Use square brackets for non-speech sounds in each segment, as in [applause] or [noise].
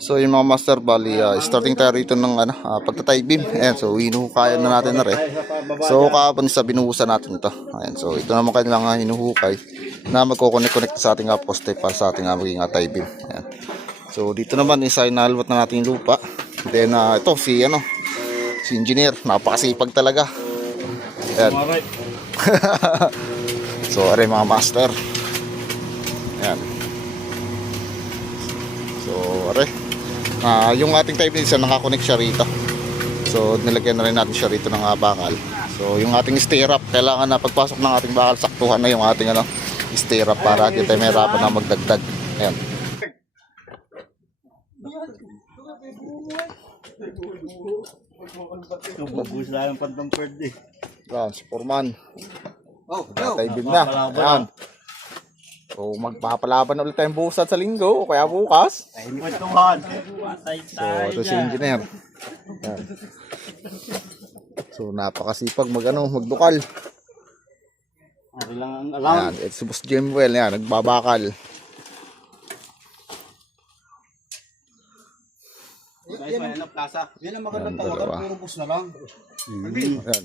So yung mga master bali, ah, starting tayo rito ng ano, uh, pagtatay beam. Ayan, so hinuhukayan na natin na rin. So kahapon sa binuhusan natin ito. Ayan, so ito naman kailangan hinuhukay na magkoconnect-connect sa ating uh, poste para sa ating uh, maging uh, tie beam. Ayan. So dito naman isa inalwat na natin yung lupa. Then ah, ito si ano, si engineer, napakasipag talaga. Ayan. [laughs] So are mga master. Ayan. So are. Ah, yung ating type isa nakakonect siya rito. So nilagyan na rin natin siya rito ng ah, bakal. So yung ating stirrup, kailangan na pagpasok ng ating bakal saktuhan na yung ating ano, stirrup para di tayo mahirapan na magdagdag. Ayan. Bubus lang ang pantong bird eh. Ayan, si Foreman. Oh, Tatay beam na. Ayan. So magpapalaban ulit tayong busat sa linggo o kaya bukas. Kwentuhan. So, ito si engineer. Ayan. So, napakasipag mag, ano, magdukal. Ari lang ang alam. Ayan, it's Boss Jemwell. Ayan, nagbabakal. Guys, may anak plaza. Yan ang magandang Yan, tawagan, dalawa. puro bus na lang. Ayan.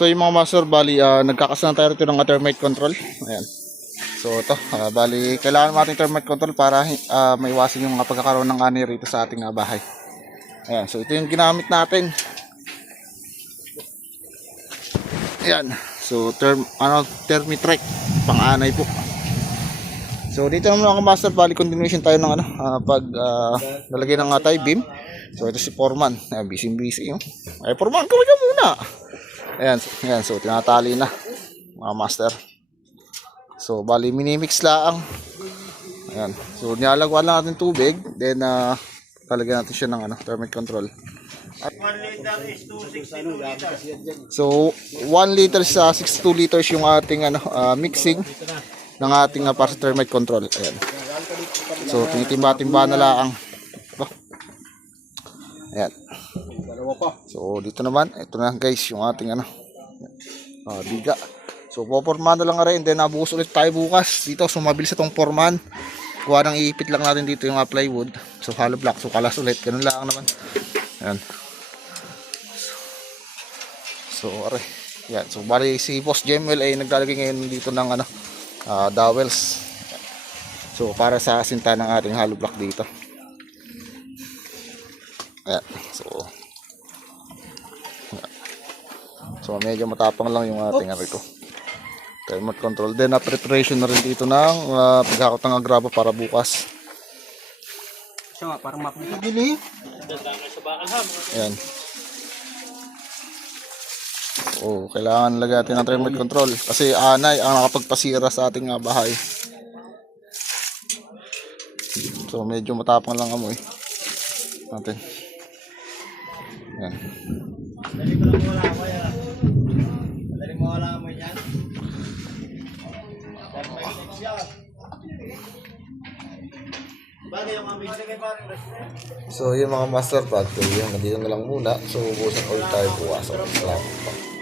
So yung mga master, bali, uh, nagkakasana tayo rito ng uh, termite control. Ayan. So ito, ah, bali, kailangan natin termite control para uh, maiwasan yung uh, pagkakaroon ng ani rito sa ating uh, bahay. Ayan, so ito yung ginamit natin. Ayan. So term ano Termitrek pang-anay po. So dito naman mga master bali continuation tayo ng ano ah, pag uh, lalagay ng uh, tie beam. So ito si Foreman. Ayan, busy busy oh. Ay Foreman, kaway ka muna. Ayan, ayan so tinatali na mga master. So bali minimix lang. Ayan. So nilalagwan lang natin tubig, then uh, lalagyan natin siya ng ano, thermic control. liter is 262 liters. So, 1 liter sa 62 liters yung ating ano, ah, mixing ng ating uh, para sa termite control. Ayan. So, tinitimba-timba na lang. Ayan. Dalawa pa. So, dito naman, ito na guys, yung ating ano, ah, biga. So, popormahan na lang rin. Then, nabuhos ulit tayo bukas. Dito, sumabilis itong forman. Kuha ng iipit lang natin dito yung ah, plywood. So, hollow block. So, kalas ulit. Ganun lang naman. Ayan. So, are. Yan. So, bali si Boss Jemwell ay naglalagay ngayon dito ng ano, ah, dowels. So, para sa sinta ng ating hollow block dito. Ayan. So, So medyo matapang lang yung ating ano ito. Remote control. Then na preparation na rin dito ng uh, paghakot ng agraba para bukas. Siya nga, parang mapunta. Bili. Ayan. Oh, kailangan lagyan natin ng remote control kasi anay ang nakapagpasira sa ating uh, bahay. So medyo matapang lang amoy. Natin. Ayan. Dali ko lang wala ako yan. Dali mo wala mo yan. So yung mga master so yun, nandito na lang muna. So ubusan ulit tayo bukas. Salamat po.